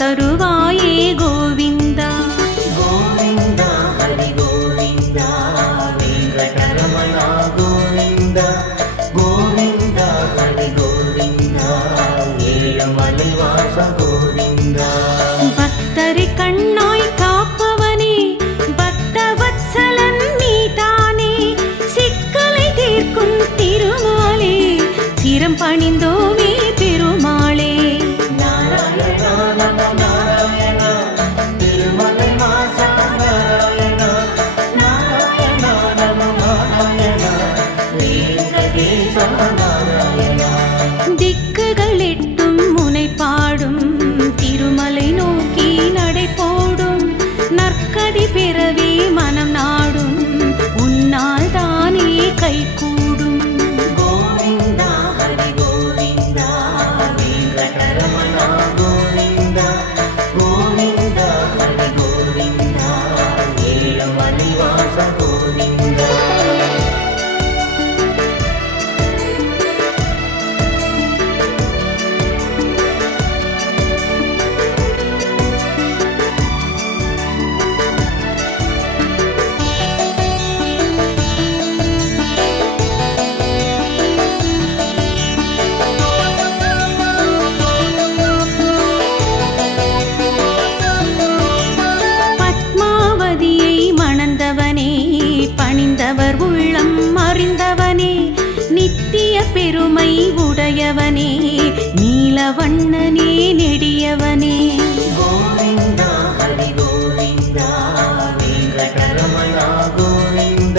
வரம் ವಣ್ಣನೇ ನೆಡೆಯವನೇ ಗೋವಿಂದ ಹರಿ ಗೋವಿಂದ ವೆಂಕಟರಮಣ ಗೋವಿಂದ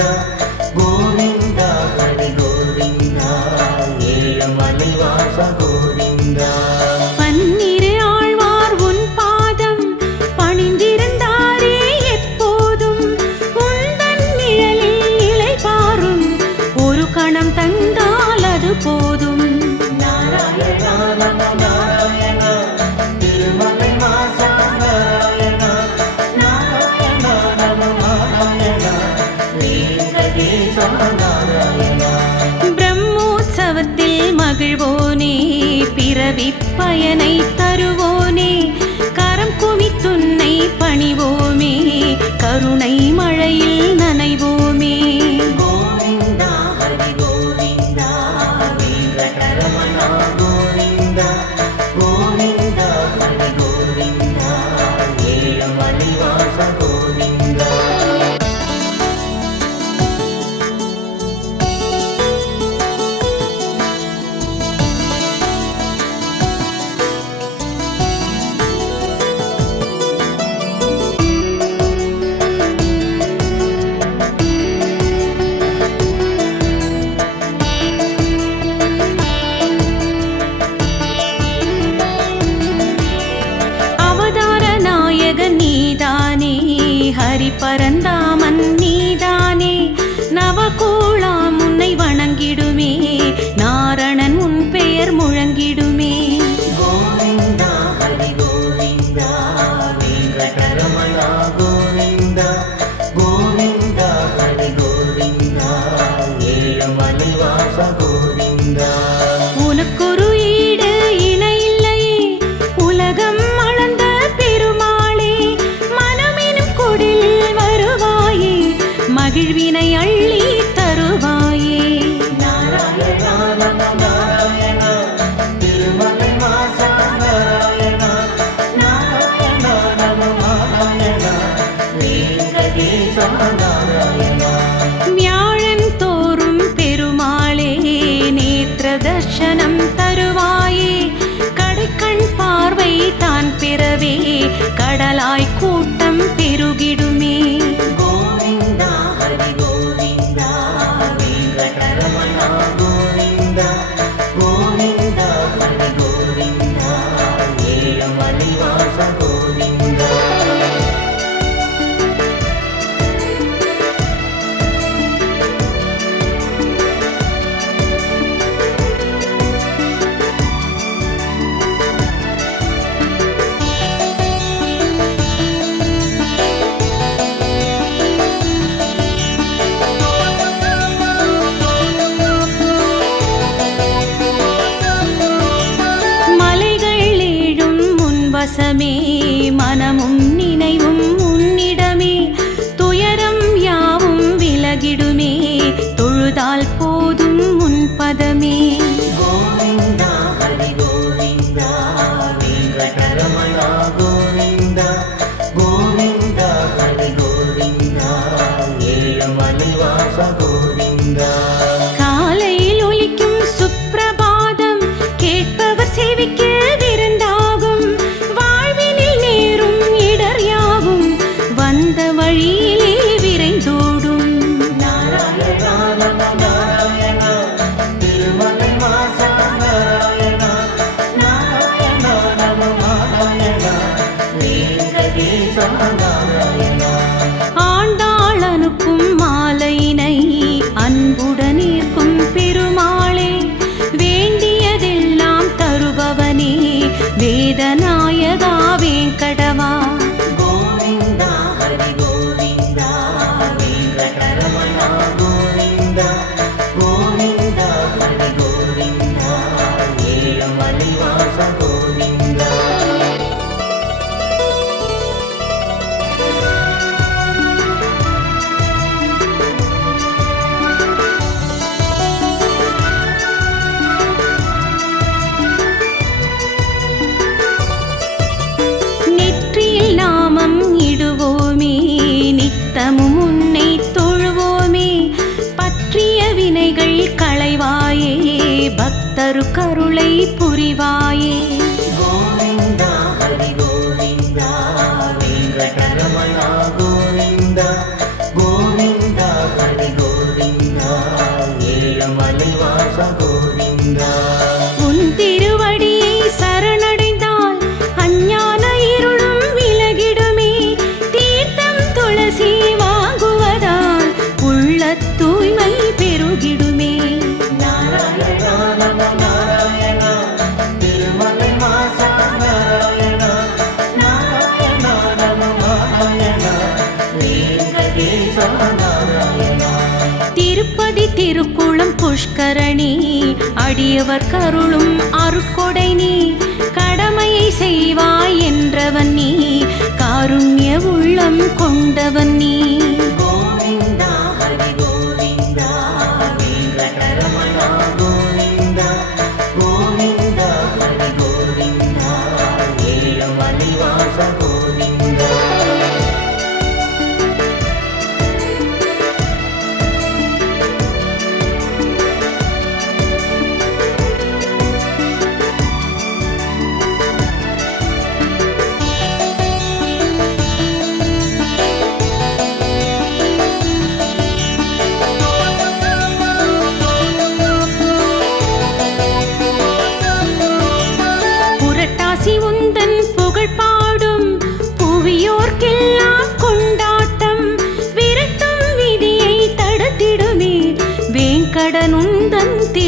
உடையவர் கருளும் அருட்கொடை நீ. கடமையை செய்வாய் என்றவன் நீ. காருண்ய உள்ளம் கொண்டவன்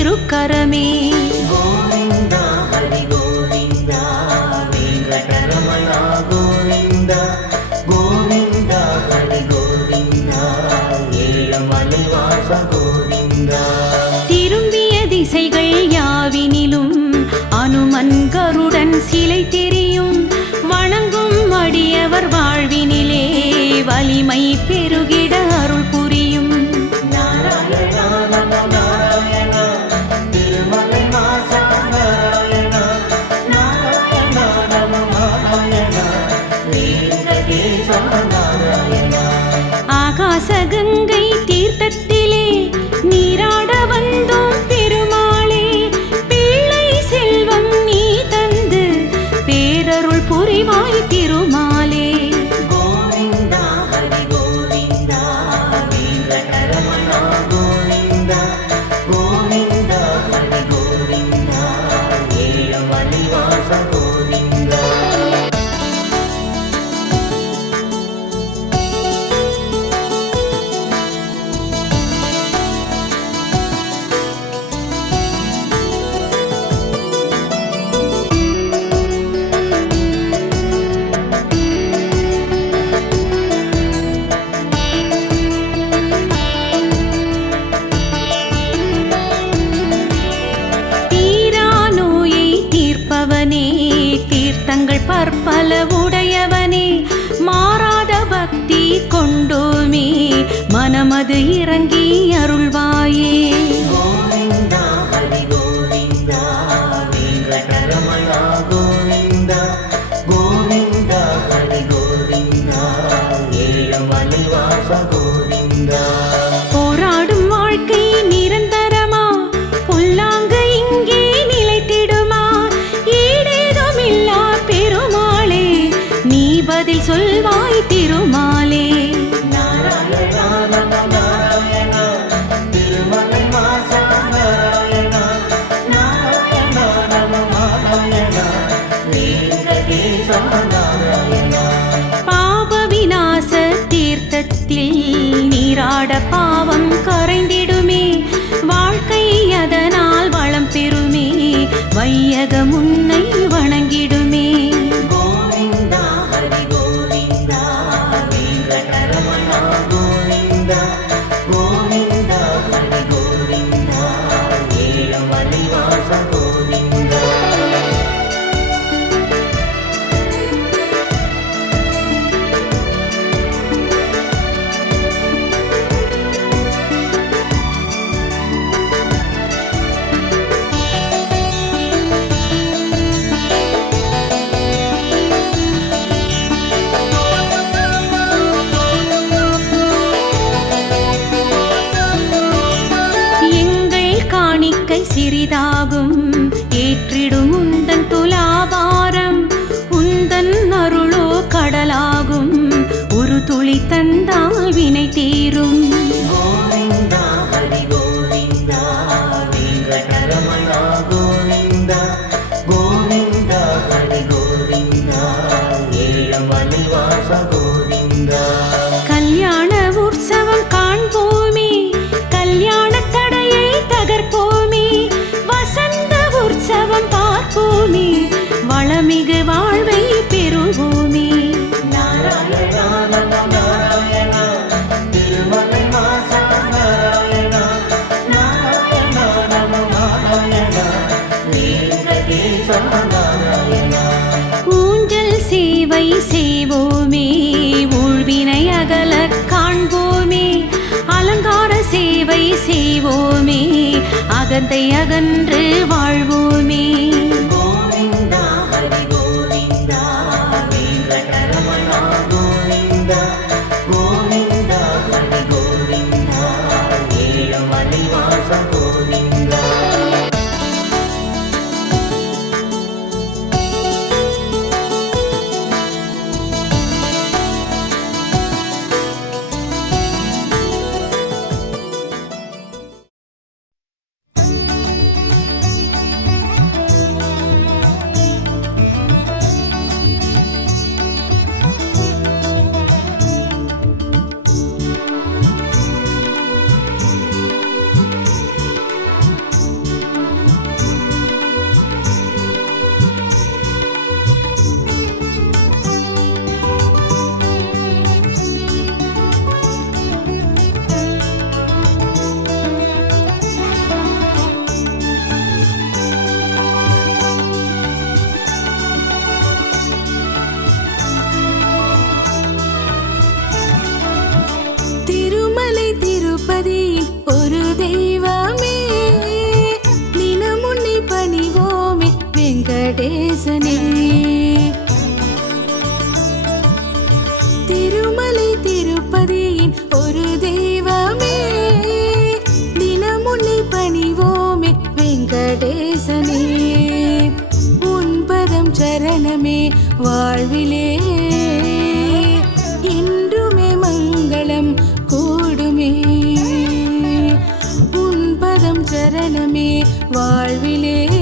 திருக்கரமே. திரும்பிய திசைகள் யாவினிலும் அனுமன் கருடன் சிலை தெரியும். வணங்கும் அடியவர் வாழ்வினிலே வலிமை பெருகி கங்கை தீர்த்தத்தில் வையகமுன் உலகத்தை அகன்று வாழ்வோம். தேசனே திருமலை திருப்பதியின் ஒரு தெய்வமே. தினமுன்னை பணிவோமே வெங்கடேசனே. உன்பதம் சரணமே வாழ்விலே. என்றுமே மங்களம் கூடுமே. உன்பதம் சரணமே வாழ்விலே.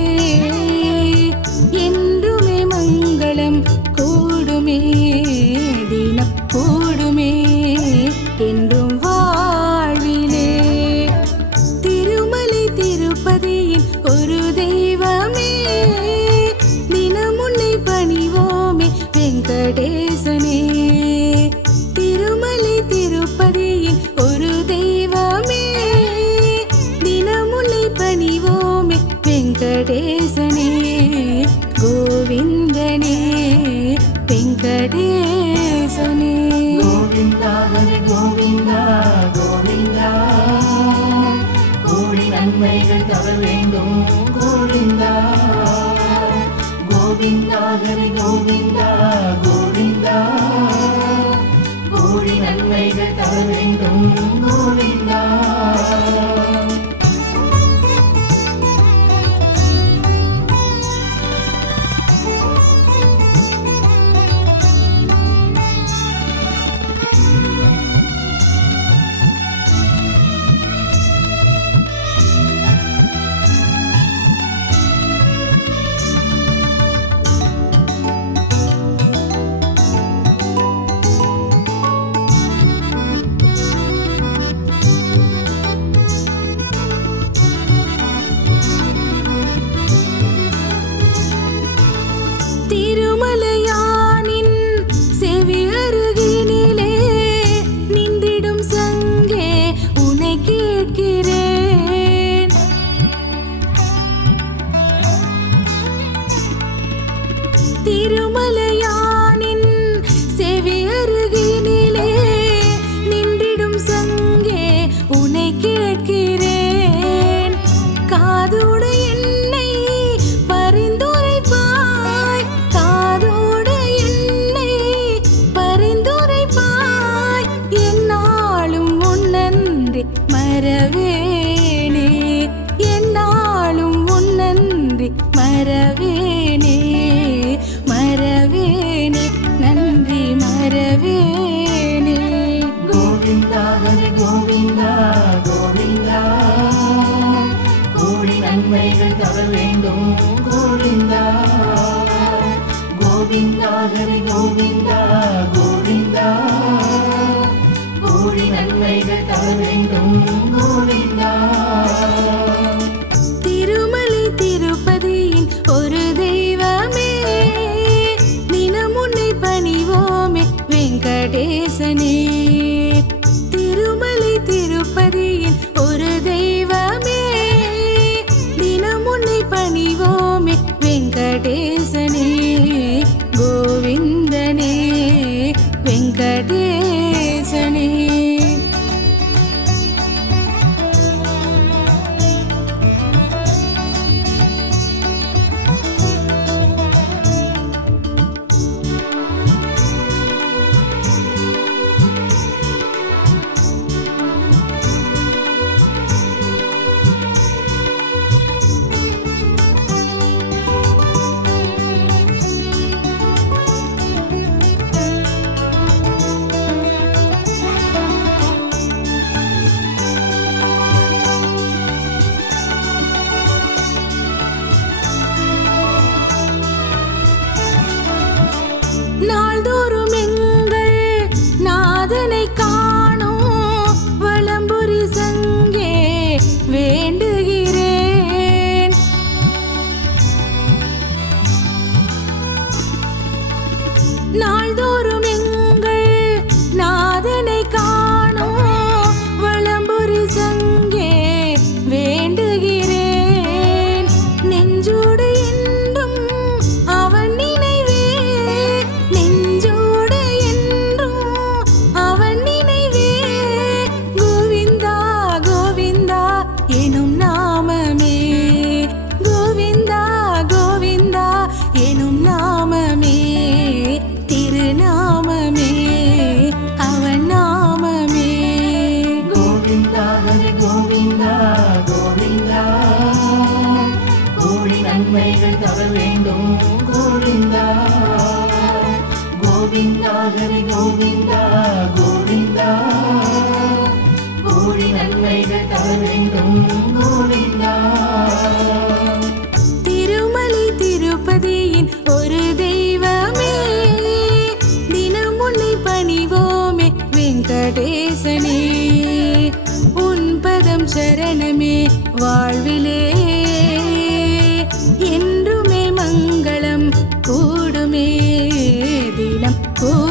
Ooh.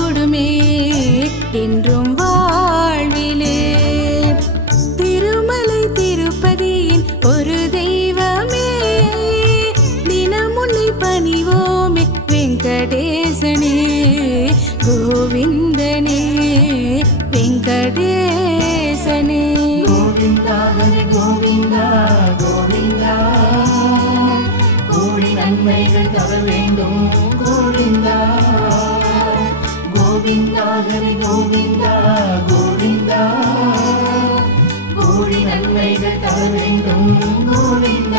ഗോവിന്ദം ഗോവിന്ദ